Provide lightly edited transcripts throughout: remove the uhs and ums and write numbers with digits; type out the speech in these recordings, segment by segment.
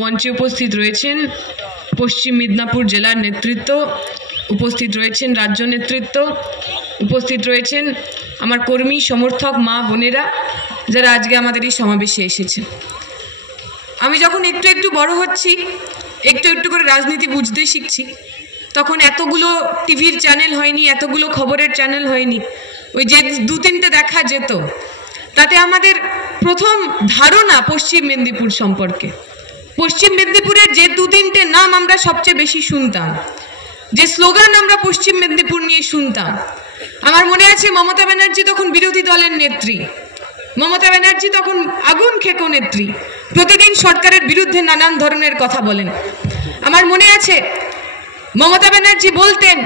মঞ্চে উপস্থিত রয়েছেন পশ্চিম মিদনাপুর জেলার নেতৃত্ব, উপস্থিত রয়েছেন রাজ্য নেতৃত্ব, উপস্থিত রয়েছেন আমার কর্মী সমর্থক মা বোনেরা যারা আজকে আমাদের এই সমাবেশে এসেছে। আমি যখন একটু একটু বড় হচ্ছি, একটু একটু করে রাজনীতি বুঝতে শিখছি, তখন এতগুলো টিভির চ্যানেল হয়নি, এতগুলো খবরের চ্যানেল হয়নি। ওই যে দু তিনটে দেখা যেত, তাতে আমাদের প্রথম ধারণা পশ্চিম মেদিনীপুর সম্পর্কে, পশ্চিম মেদিনীপুরের যে দু তিনটে নাম আমরা সবচেয়ে বেশি শুনতাম, যে স্লোগান আমরা পশ্চিম মেদিনীপুর নিয়ে শুনতাম। আমার মনে আছে মমতা ব্যানার্জি তখন বিরোধী দলের নেত্রী, মমতা ব্যানার্জি তখন আগুন খেকো নেত্রী, প্রতিদিন সরকারের বিরুদ্ধে নানান ধরনের কথা বলেন। আমার মনে আছে মমতা ব্যানার্জি বলতেন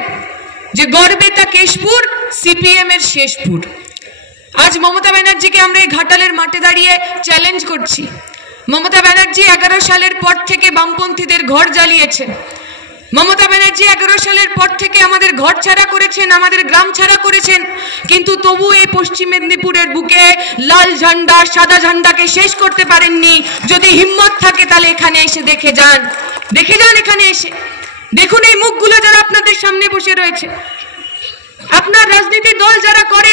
যে গর্বে তা কেশপুর, সিপিএম এর শেষপুর। আজ মমতা ব্যানার্জিকে আমরা এই ঘাটালের মাঠে দাঁড়িয়ে চ্যালেঞ্জ করছি। মমতা ব্যানার্জি 11 সালের পর থেকে বামপন্থীদের ঘর জ্বালিয়েছেন। মমতা ব্যানার্জি 11 সালের পর থেকে আমাদের ঘর ছাড়া করেছেন, আমাদের গ্রাম ছাড়া করেছেন, কিন্তু তবু এই পশ্চিম মেদিনীপুরের বুকে লাল ঝান্ডা সাদা ঝান্ডাকে শেষ করতে পারেননি। যদি হিম্মত থাকে তাহলে এখানে এসে দেখে যান, এখানে এসে দেখুন এই মুখগুলো যারা আপনাদের সামনে বসে রয়েছে। আপনার রাজনীতি দল যারা করে,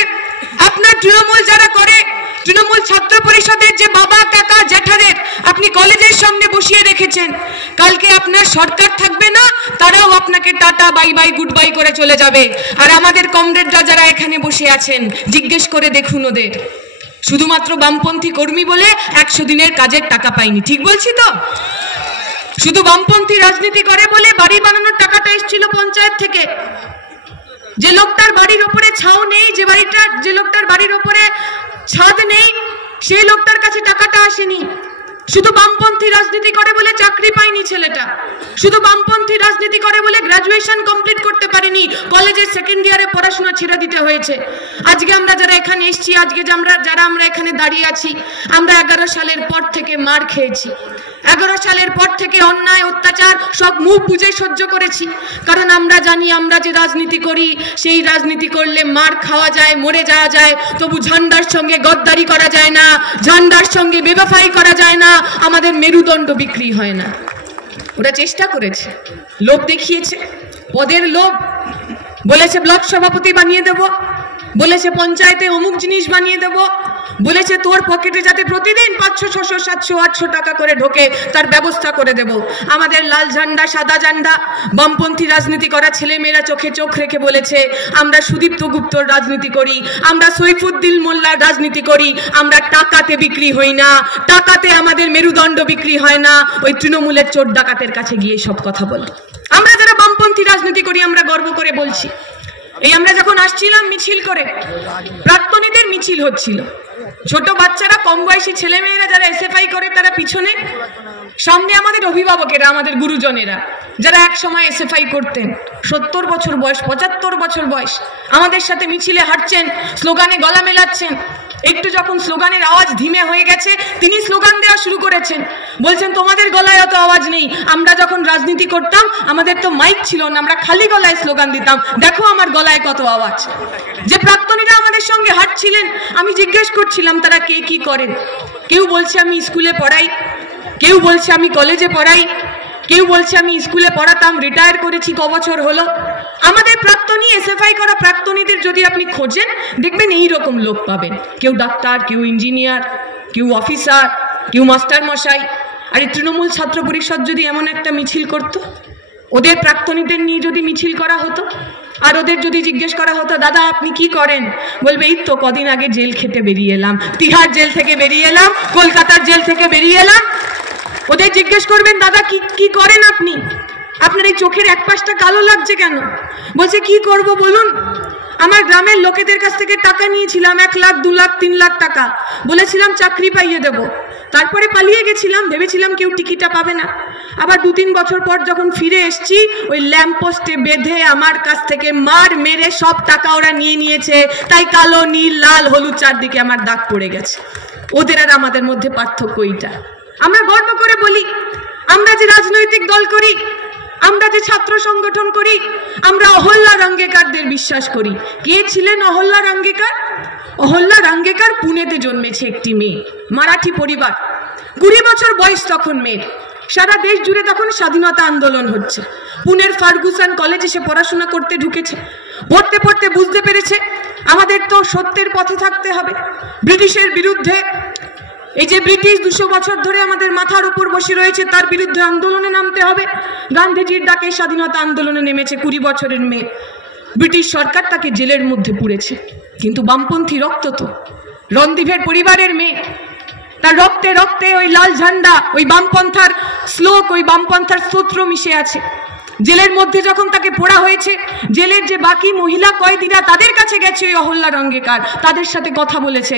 আপনার তৃণমূল যারা করে, তৃণমূল ছাত্র পরিষদের যে বাবা কাকা জ্যাঠাদের আপনি কলেজের সামনে বসিয়ে রেখেছেন, কালকে আপনার সরকার থাকবে না, তারাও আপনাকে tata bye bye good bye করে চলে যাবে। আর আমাদের কমরেডরা যারা এখানে বসে আছেন, জিজ্ঞেস করে দেখুন ওদের, শুধুমাত্র বামপন্থী কর্মী বলে 100 দিনের কাজের টাকা পাইনি। ঠিক বলছি তো? শুধু বামপন্থী রাজনীতি করে বলে বাড়ি বানানোর টাকাটা এসেছিল পঞ্চায়েত থেকে। যে লোকটার বাড়ির ওপরে ছাও নেই, যে লোকটার বাড়ির ওপরে ছাদ নেই, সেই লোকটার কাছে টাকাটা আসেনি। শুধু বামপন্থী রাজনীতি করে বলে চাকরি পায়নি ছেলেটা, শুধু বামপন্থী রাজনীতি করে বলে গ্রাজুয়েশন কমপ্লিট করতে পারেনি, কলেজের সেকেন্ড ইয়ারে পড়াশোনা ছেড়ে দিতে হয়েছে। আজকে আমরা যারা এখানে এসেছি, আজকে যারা আমরা এখানে দাঁড়িয়ে আছি, আমরা 11 সালের পর থেকে মার খেয়েছি। 11 সালের পর থেকে অন্যায় অত্যাচার সব মুখ বুঝে সহ্য করেছি, কারণ আমরা জানি আমরা যে রাজনীতি করি, সেই রাজনীতি করলে মার খাওয়া যায়, মরে যাওয়া যায়, তবু ঝান্ডার সঙ্গে গদ্দারি করা যায় না, ঝান্ডার সঙ্গে বেবফাই করা যায় না, আমাদের মেরুদণ্ড বিক্রি হয় না। ওরা চেষ্টা করেছে, লোভ দেখিয়েছে, পদের লোভ, বলেছে ব্লক সভাপতি বানিয়ে দেব, বলেছে পঞ্চায়েতে অমুক জিনিস বানিয়ে দেব, বলেছে তোর পকেটে যাতে প্রতিদিন 500 600 700 800 টাকা করে ঢোকে তার ব্যবস্থা করে দেব। আমাদের লাল ঝান্ডা সাদা ঝান্ডা বামপন্থী রাজনীতি করা ছেলেমেয়েরা চোখে চোখ রেখে বলেছে আমরা সুদীপ্ত গুপ্তর রাজনীতি করি, আমরা সৈফুদ্দিন মোল্লার রাজনীতি করি, আমরা টাকাতে বিক্রি হই না, টাকাতে আমাদের মেরুদণ্ড বিক্রি হয় না। ওই তৃণমূলের চোর ডাকাতের কাছে গিয়ে সব কথা বলে। আমরা যারা বামপন্থী রাজনীতি করি আমরা গর্ব করে বলছি, এই আমরা যখন আসছিলাম মিছিল করে, প্রাক্তনীদের মিছিল হচ্ছিল, ছোট বাচ্চারা, কম বয়সী ছেলেমেয়েরা যারা এসএফআই করে তারা পিছনে, সামনে আমাদের অভিভাবকেরা, আমাদের গুরুজনেরা যারা এক সময় এসএফআই করতেন, 70 বছর বয়স 75 বছর বয়স, আমাদের সাথে মিছিলে হাঁটছেন, স্লোগানে গলা মেলাচ্ছেন। একটু যখন স্লোগানের আওয়াজ ধিমে হয়ে গেছে, তিনি স্লোগান দেওয়া শুরু করেছেন, বলছেন তোমাদের গলায় অত আওয়াজ নেই, আমরা যখন রাজনীতি করতাম আমাদের তো মাইক ছিল না, আমরা খালি গলায় স্লোগান দিতাম, দেখো আমার গলায় কত আওয়াজ। যে প্রাক্তনীরা আমাদের সঙ্গে হাঁটছিলেন, আমি জিজ্ঞেস করছিলাম তারা কে কি করেন। কেউ বলছে আমি স্কুলে পড়াই, কেউ বলছে আমি কলেজে পড়াই, কেউ বলছে আমি স্কুলে পড়াতাম, রিটায়ার করেছি ক বছর হলো। আমাদের প্রাক্তনী এসএফআই করা প্রাক্তনীদের যদি আপনি খোঁজেন, দেখবেন এই রকম লোক পাবেন, কেউ ডাক্তার, কেউ ইঞ্জিনিয়ার, কেউ অফিসার, কেউ মাস্টার মশাই। আর এই তৃণমূল ছাত্র পরিষদ যদি এমন একটা মিছিল করত, ওদের প্রাক্তনীদের নিয়ে যদি মিছিল করা হতো, আর ওদের যদি জিজ্ঞেস করা হতো দাদা আপনি কি করেন, বলবে এই তো কদিন আগে জেল খেটে বেরিয়ে এলাম, তিহার জেল থেকে বেরিয়ে এলাম, কলকাতার জেল থেকে বেরিয়ে এলাম। ওদের জিজ্ঞেস করবেন দাদা কি করেন আপনি, আপনার এই চোখের এক পাশটা কালো লাগছে কেন, বলছে কি করব বলুন, আমার গ্রামের লোকেদের কাছ থেকে টাকা নিয়েছিলাম 1 লাখ 2 লাখ 3 লাখ টাকা, বলেছিলাম চাকরি পাইয়ে দেব, তারপরে পালিয়ে গেছিলাম, ভেবেছিলাম কেউ টিকিটটা পাবে না। আবার 2-3 বছর পর যখন ফিরে এসছি, ওই ল্যাম্পপোস্টে বেঁধে আমার কাছ থেকে মার মেরে সব টাকা ওরা নিয়ে নিয়েছে, তাই কালো নীল লাল হলুদ চারদিকে আমার দাগ পড়ে গেছে। ওদের আর আমাদের মধ্যে পার্থক্য এইটা। আমরা গর্ব করে বলি আমরা যে রাজনৈতিক দল করি, আমরা যে ছাত্র সংগঠন করি, আমরা অহল্যা রাঙ্গেকারদের বিশ্বাস করি। কে ছিলেন অহল্যা রাঙ্গেকার? অহল্যা রাঙ্গেকার পুনেতে জন্মেছে একটি মেয়ে, মারাঠি পরিবার, 20 বছর বয়স তখন মেয়ের। সারা দেশ জুড়ে তখন স্বাধীনতা আন্দোলন হচ্ছে। পুনের ফার্গুসন কলেজে সে পড়াশোনা করতে ঢুকেছে। পড়তে পড়তে বুঝতে পেরেছে আমাদের তো সত্যের পথে থাকতে হবে। ব্রিটিশের বিরুদ্ধে, এই যে ব্রিটিশ 200 বছর ধরে আমাদের মাথার উপর বসে রয়েছে, তার বিরুদ্ধে আন্দোলনে নামতে হবে। গান্ধীজির ডাকে স্বাধীনতা আন্দোলনে নেমেছে 20 বছরের মেয়ে। ব্রিটিশ সরকার তাকে জেলের মধ্যে পুড়েছে, কিন্তু বামপন্থী রক্ত তো, রণদীপের পরিবারের মেয়ে, তার রক্তে রক্তে ওই লাল ঝান্ডা, ওই বামপন্থার শ্লোক, ওই বামপন্থার স্তোত্র মিশে আছে। জেলের মধ্যে যখন তাকে পোড়া হয়েছে, জেলের যে বাকি মহিলা কয়েদিরা তাদের কাছে গেছে ওই অহল্যার অঙ্গীকার, তাদের সাথে কথা বলেছে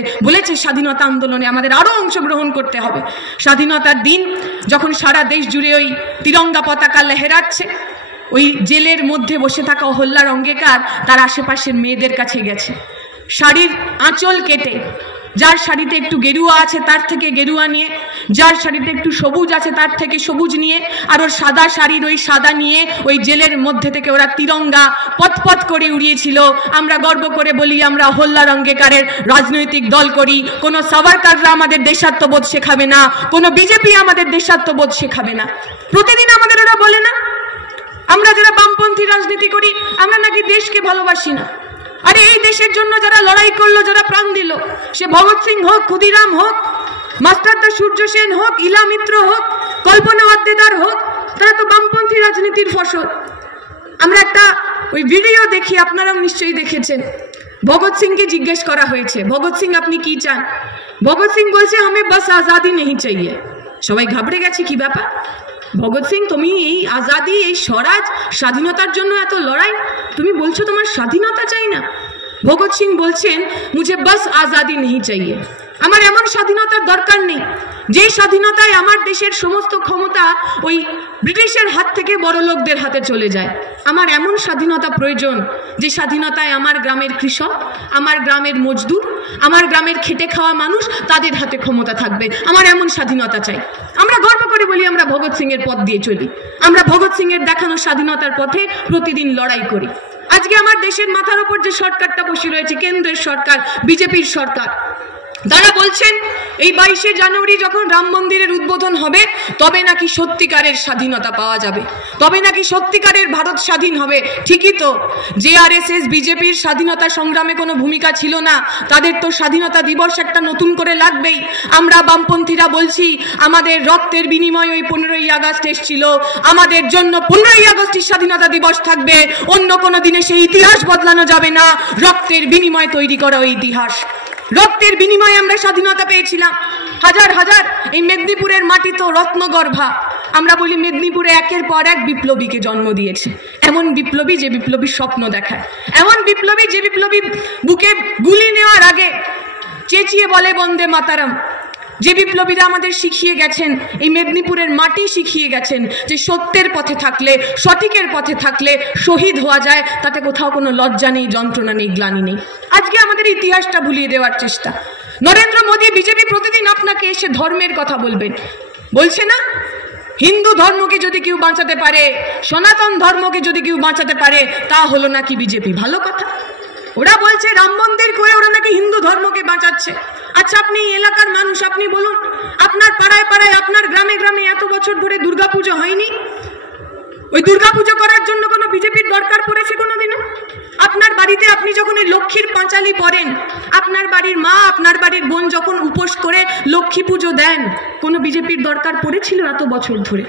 স্বাধীনতা আন্দোলনে আমাদের আরো অংশগ্রহণ করতে হবে। স্বাধীনতার দিন যখন সারা দেশ জুড়ে ওই তিরঙ্গা পতাকা লহেরাচ্ছে, ওই জেলের মধ্যে বসে থাকা অহল্যার অঙ্গীকার তার আশেপাশের মেয়েদের কাছে গেছে, শাড়ির আঁচল কেটে, যার শাড়িতে একটু গেরুয়া আছে তার থেকে গেরুয়া নিয়ে, যার শাড়িতে একটু সবুজ আছে তার থেকে সবুজ নিয়ে, আর ওর সাদা শাড়ির ওই সাদা নিয়ে ওই জেলের মধ্যে থেকে ওরা তিরঙ্গা পথ করে উড়িয়েছিল। আমরা গর্ব করে বলি আমরা অহল্যার অঙ্গীকারের রাজনৈতিক দল করি। কোনো সাভারকাররা আমাদের দেশাত্মবোধ শেখাবে না, কোনো বিজেপি আমাদের দেশাত্মবোধ শেখাবে না। প্রতিদিন আমাদের ওরা বলে না আমরা যারা বামপন্থী রাজনীতি করি আমরা নাকি দেশকে ভালোবাসি না। আরে এই দেশের জন্য যারা লড়াই করলো, যারা প্রাণ দিল, সে ভগৎ সিং হোক, ক্ষুদিরাম হোক, মাস্টারদা সূর্য সেন হোক, ইলা মিত্র হোক, কল্পনা ওয়াদ্দেদার হোক, তারা তো বামপন্থী রাজনীতির ফসল। আমরা একটা ওই ভিডিও দেখি, আপনারাও নিশ্চয়ই দেখেছেন। ভগৎ সিংকে জিজ্ঞেস করা হয়েছে, ভগৎ সিং আপনি কি চান? ভগৎ সিং বলছে আমি বাস আজাদি নেই চাইয়ে। সবাই ঘাবড়ে গেছে, কি ব্যাপার? ভগৎ সিং তুমি এই আজাদি, এই স্বরাজ, স্বাধীনতার জন্য এত লড়াই, তুমি বলছো তোমার স্বাধীনতা চাই না? ভগৎ সিং বলছেন মুঝে বাস আজাদি নেই চাইয়ে, আমার এমন স্বাধীনতার দরকার নেই যে স্বাধীনতায় আমার দেশের সমস্ত ক্ষমতা ওই ব্রিটিশের হাত থেকে বড় লোকদের হাতে চলে যায়। আমার এমন স্বাধীনতা প্রয়োজন যে স্বাধীনতায় আমার গ্রামের কৃষক, আমার গ্রামের মজদুর, আমার গ্রামের খেটে খাওয়া মানুষ, তাদের হাতে ক্ষমতা থাকবে। আমার এমন স্বাধীনতা চাই। আমরা গর্ব করে বলি আমরা ভগৎ সিং এর পথ দিয়ে চলি, আমরা ভগৎ সিং এর দেখানো স্বাধীনতার পথে প্রতিদিন লড়াই করি। আজকে আমার দেশের মাথার উপর যে সরকারটা বসে রয়েছে, কেন্দ্রের সরকার, বিজেপির সরকার, তারা বলছেন এই 22শে জানুয়ারি যখন রাম মন্দিরের উদ্বোধন হবে তবে নাকি সত্যিকারের স্বাধীনতা পাওয়া যাবে, তবে নাকি সত্যিকারের ভারত স্বাধীন হবে। ঠিকই তো, জেআরএসএস বিজেপির স্বাধীনতা সংগ্রামে কোনো ভূমিকা ছিল না, তাদের তো স্বাধীনতা দিবস একটা নতুন করে লাগবেই। আমরা বামপন্থীরা বলছি আমাদের রক্তের বিনিময়ে ওই 15ই আগস্ট এসেছিল, আমাদের জন্য 15ই আগস্টই স্বাধীনতা দিবস থাকবে, অন্য কোনো দিনে সেই ইতিহাস বদলানো যাবে না। রক্তের বিনিময়ে তৈরি করা ওই ইতিহাস, রক্তের বিনিময়ে আমরা স্বাধীনতা পেয়েছিলাম। হাজার হাজার, এই মেদিনীপুরের মাটি তো রত্নগর্ভা। আমরা বলি মেদিনীপুরে একের পর এক বিপ্লবীকে জন্ম দিয়েছে, এমন বিপ্লবী যে বিপ্লবীর স্বপ্ন দেখায়, এমন বিপ্লবী যে বিপ্লবী বুকে গুলি নেওয়ার আগে চেঁচিয়ে বলে বন্দে মাতারাম, যে বিপ্লবীরা আমাদের শিখিয়ে গেছেন, এই মেদিনীপুরের মাটি শিখিয়ে গেছেন যে সত্যের পথে থাকলে, সঠিকের পথে থাকলে শহীদ হওয়া যায়, তাতে কোথাও কোনো লজ্জা নেই, যন্ত্রণা নেই, গ্লানি নেই। আজকে আমাদের ইতিহাসটা ভুলিয়ে দেওয়ার চেষ্টা। নরেন্দ্র মোদী, বিজেপি প্রতিদিন আপনাকে এসে ধর্মের কথা বলবেন, বলছে না হিন্দু ধর্মকে যদি কেউ বাঁচাতে পারে, সনাতন ধর্মকে যদি কেউ বাঁচাতে পারে, তা হলো নাকি বিজেপি। ভালো কথা, ওরা বলছে রাম মন্দির করে ওরা নাকি হিন্দু ধর্মকে বাঁচাচ্ছে। আচ্ছা, আপনি এলাকার মানুষ, আপনি বলুন আপনার পাড়ায় পাড়ায়, আপনার গ্রামে গ্রামে এত বছর ধরে দুর্গাপুজো হয়নি? ওই দুর্গাপুজো করার জন্য কোনো বিজেপির দরকার পড়েছে কোনোদিনও? আপনার বাড়িতে আপনি যখন এই লক্ষ্মীর পাঁচালি পড়েন, আপনার বাড়ির মা, আপনার বাড়ির বোন যখন উপোস করে লক্ষ্মী পুজো দেন, কোনো বিজেপির দরকার পড়েছিল এত বছর ধরে?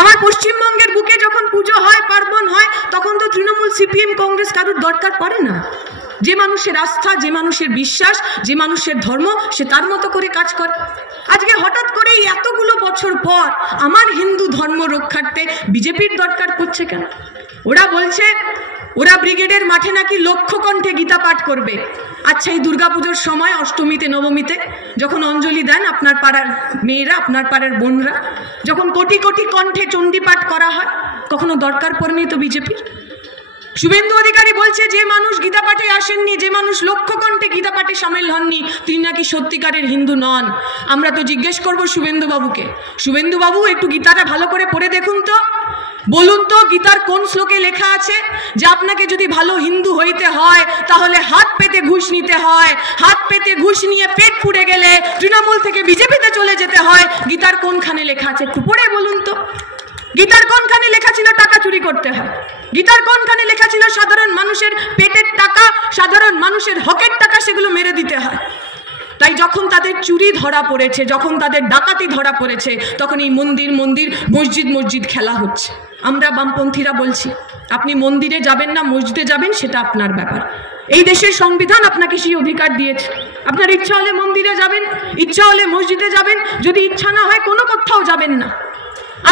আমার পশ্চিমবঙ্গের বুকে যখন পুজো হয়, পার্বণ হয়, তখন তো তৃণমূল, সিপিএম, কংগ্রেস কারোর দরকার পড়ে না। যে মানুষের আস্থা, যে মানুষের বিশ্বাস, যে মানুষের ধর্ম, সে তার মতো করে কাজ করে। আজকে হঠাৎ করে এতগুলো বছর পর আমার হিন্দু ধর্ম রক্ষার্থে বিজেপির দরকার পড়ছে কেন? ওরা বলছে ওরা ব্রিগেডের মাঠে নাকি লক্ষ কণ্ঠে গীতা পাঠ করবে। আচ্ছা, এই দুর্গাপুজোর সময় অষ্টমীতে, নবমীতে যখন অঞ্জলি দেন আপনার পাড়ার মেয়েরা, আপনার পাড়ার বোনরা, যখন কোটি কোটি কণ্ঠে চণ্ডী পাঠ করা হয়, কখনো দরকার পড়েনি তো বিজেপির? শুভেন্দু অধিকারী বলছে যে মানুষ গীতা পাঠে আসেননি, যে মানুষ লক্ষ কণ্ঠে গীতা পাঠে সামিল হননি, তিনি নাকি সত্যিকারের হিন্দু নন। আমরা তো জিজ্ঞেস করবো শুভেন্দু বাবুকে, শুভেন্দু বাবু একটু গীতাটা ভালো করে পড়ে দেখুন তো, বলুন তো গীতার কোন শ্লোকে লেখা আছে যে আপনাকে যদি ভালো হিন্দু হইতে হয় তাহলে হাত পেতে ঘুষ নিতে হয়, হাত পেতে ঘুষ নিয়ে পেট পুড়ে গেলে তৃণমূল থেকে বিজেপিতে চলে যেতে হয়? গীতার কোনখানে লেখা আছে একটু পড়ে বলুন তো। গীতার কোনখানে লেখা ছিল টাকা চুরি করতে হয়? গীতার কোনখানে লেখা ছিল সাধারণ মানুষের পেটের টাকা, সাধারণ মানুষের হকের টাকা সেগুলো মেরে দিতে হয়? তাই যখন তাদের চুরি ধরা পড়েছে, যখন তাদের ডাকাতি ধরা পড়েছে, তখন এই মন্দির মন্দির মসজিদ মসজিদ খেলা হচ্ছে। আমরা বামপন্থীরা বলছি আপনি মন্দিরে যাবেন না মসজিদে যাবেন সেটা আপনার ব্যাপার। এই দেশের সংবিধান আপনাকে সেই অধিকার দিয়েছে। আপনার ইচ্ছা হলে মন্দিরে যাবেন, ইচ্ছা হলে মসজিদে যাবেন, যদি ইচ্ছা না হয় কোনো কোথাও যাবেন না।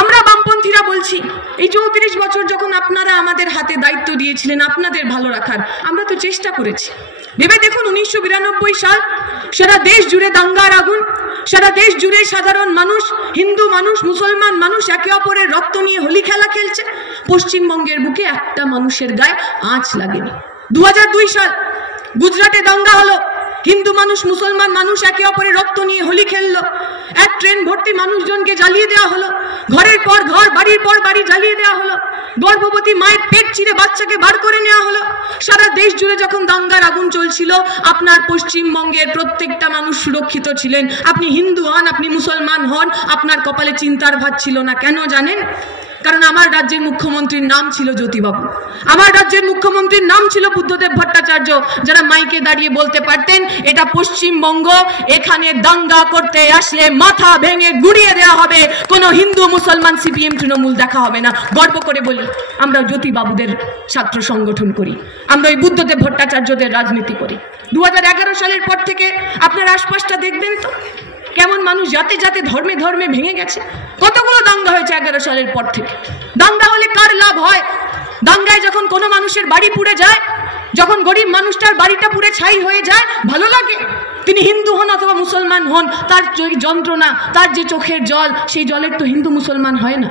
আমরা বামপন্থীরা বলছি এই 34 বছর যখন আপনারা আমাদের হাতে দায়িত্ব দিয়েছিলেন আপনাদের ভালো রাখার, আমরা তো চেষ্টা করেছি। ভেবে দেখুন 1992 সাল, সারা দেশ জুড়ে দাঙ্গার আগুন, সারা দেশ জুড়ে সাধারণ মানুষ, হিন্দু মানুষ, মুসলমান মানুষ একে অপরের রক্ত নিয়ে হোলি খেলা খেলছে। পশ্চিমবঙ্গের বুকে একটা মানুষের গায়ে আঁচ লাগেনি। 2002 সাল গুজরাটে দাঙ্গা হলো, হিন্দু মানুষ মুসলমান মানুষ একে অপরের রক্ত নিয়ে হোলি খেললো। এক ট্রেন ভর্তি মানুষজনকে জ্বালিয়ে দেওয়া হলো, ঘরের পর ঘর, বাড়ির পর বাড়ি জ্বালিয়ে দেওয়া হলো, গর্ভবতী মায়ের পেট চিরে বাচ্চাকে বার করে নেওয়া হলো। সারা দেশ জুড়ে যখন দাঙ্গার আগুন চলছিল আপনার পশ্চিমবঙ্গের প্রত্যেকটা মানুষ সুরক্ষিত ছিলেন। আপনি হিন্দু হন, আপনি মুসলমান হন, আপনার কপালে চিন্তার ভাত ছিল না। কেন জানেন? কারণ আমার রাজ্যের মুখ্যমন্ত্রীর নাম ছিল জ্যোতিবাবু, আমার রাজ্যের মুখ্যমন্ত্রীর নাম ছিল বুদ্ধদেব ভট্টাচার্য, যারা মাইকে দাঁড়িয়ে বলতে পারতেন এটা পশ্চিমবঙ্গ, এখানে দাঙ্গা করতে আসলে মাথা ভেঙে গুড়িয়ে দেওয়া হবে, কোনো হিন্দু মুসলমান সিপিএম তৃণমূল দেখা হবে না। গর্ব করে বলি আমরা জ্যোতিবাবুদের ছাত্র সংগঠন করি, আমরা ওই বুদ্ধদেব ভট্টাচার্যদের রাজনীতি করি। 2011 সালের পর থেকে আপনার আশপাশটা দেখবেন তো কেমন মানুষ যাতে যাতে ধর্মে ধর্মে ভেঙে গেছে। কতগুলো দাঙ্গা হয়েছে 11 সালের পর থেকে। দাঙ্গা হলে কার লাভ হয়? দাঙ্গায় যখন কোনো মানুষের বাড়ি পুড়ে যায়, যখন গরিব মানুষটার বাড়িটা পুড়ে ছাই হয়ে যায়, ভালো লাগে? তিনি হিন্দু হন অথবা মুসলমান হন, তার যন্ত্রণা, তার যে চোখের জল, সেই জলের তো হিন্দু মুসলমান হয় না।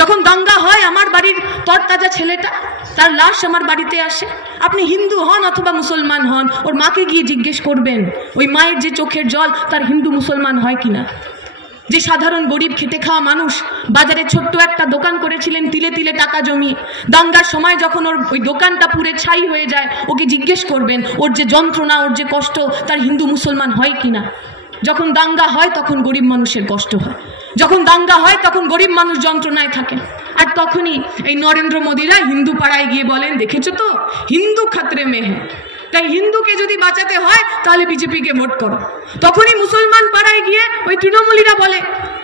যখন দাঙ্গা হয় আমার বাড়ির তরতাজা ছেলেটা, তার লাশ আমার বাড়িতে আসে, আপনি হিন্দু হন অথবা মুসলমান হন, ওর মাকে গিয়ে জিজ্ঞেস করবেন ওই মায়ের যে চোখের জল তার হিন্দু মুসলমান হয় কিনা। যে সাধারণ গরিব খেটে খাওয়া মানুষ বাজারে ছোট্ট একটা দোকান করেছিলেন তিলে তিলে টাকা জমিয়ে, দাঙ্গার সময় যখন ওর ওই দোকানটা পুড়ে ছাই হয়ে যায়, ওকে জিজ্ঞেস করবেন ওর যে যন্ত্রণা, ওর যে কষ্ট, তার হিন্দু মুসলমান হয় কিনা। যখন দাঙ্গা হয় তখন গরিব মানুষের কষ্ট হয়, যখন দাঙ্গা হয় তখন গরিব মানুষ যন্ত্রণায় থাকে। আর তখনই এই নরেন্দ্র মোদীরা হিন্দু পাড়ায় গিয়ে বলেন দেখেছো তো হিন্দু খাতরে মে হ্যায়, তাই হিন্দুকে যদি বাঁচাতে হয় তাহলে বিজেপিকে ভোট করো। তখনই মুসলমান পাড়ায় গিয়ে ওই তৃণমূলীরা বলে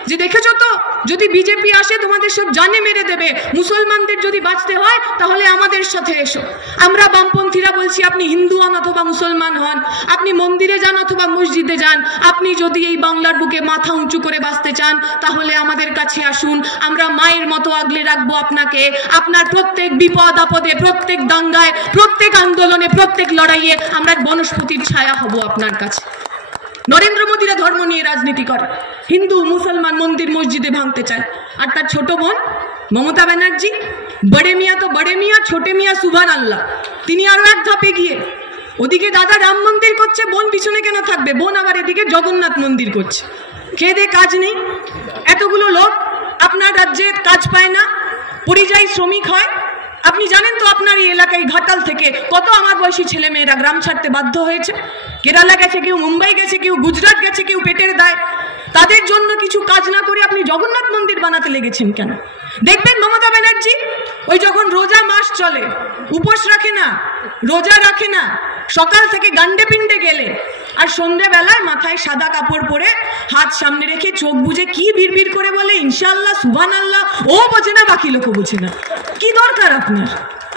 যে দেখেছো তো যদি বিজেপি আসে তোমাদের সব জানে মেরে দেবে, মুসলমানদের যদি বাঁচতে হয় তাহলে আমাদের সাথে এসো। আমরা বামপন্থীরা বলছি আপনি হিন্দু হন অথবা মুসলমান হন, আপনি মন্দিরে যান অথবা মসজিদে যান, আপনি যদি এই বাংলার বুকে মাথা উঁচু করে বাঁচতে চান তাহলে আমাদের কাছে আসুন, আমরা মায়ের মতো আগলে রাখবো আপনাকে। আপনার প্রত্যেক বিপদ আপদে, প্রত্যেক দাঙ্গায়, প্রত্যেক আন্দোলনে, প্রত্যেক লড়াইয়ে আমরা বনস্পতির ছায়া হব আপনার কাছে। নরেন্দ্র মোদীরা ধর্ম নিয়ে রাজনীতি করে, হিন্দু মুসলমান মন্দির মসজিদে ভাঙতে চায়। আর তার ছোট বোন মমতা ব্যানার্জি, বড়ে মিয়া তো বড়ে মিয়া, ছোটে মিয়া সুবহান আল্লাহ, তিনি আরো এক ধাপে গিয়ে ওদিকে দাদা রাম মন্দির করছে, বোন পিছনে কেন থাকবে, বোন আবার এদিকে জগন্নাথ মন্দির করছে। খেয়ে দে কাজ নেই, এতগুলো লোক আপনার রাজ্যে কাজ পায় না, পরিযায়ী শ্রমিক হয়। আপনি জানেন তো আপনার এই এলাকায় ঘাটাল থেকে কত আমার বয়সী ছেলে মেয়েরা গ্রাম ছাড়তে বাধ্য হয়েছে, কেরালা গেছে, কেউ মুম্বাই গেছে, কেউ গুজরাট গেছে, কেউ পেটের দায়। তাদের জন্য কিছু কাজ না করে আপনি জগন্নাথ মন্দির বানাতে লেগেছেন কেন? দেখবেন মমতা ব্যানার্জি ওই যখন রোজা মাস চলে উপোস রাখে না, রোজা রাখে না, সকাল থেকে গান্ডে পিণ্ডে গেলে আর সন্ধ্যেবেলায় মাথায় সাদা কাপড় পরে হাত সামনে রেখে চোখ বুজে কি বিড়বিড় করে বলে ইনশাআল্লাহ সুবহান আল্লাহ, ও বোঝে না বাকি লোকও বোঝে না। কি দরকার আপনার?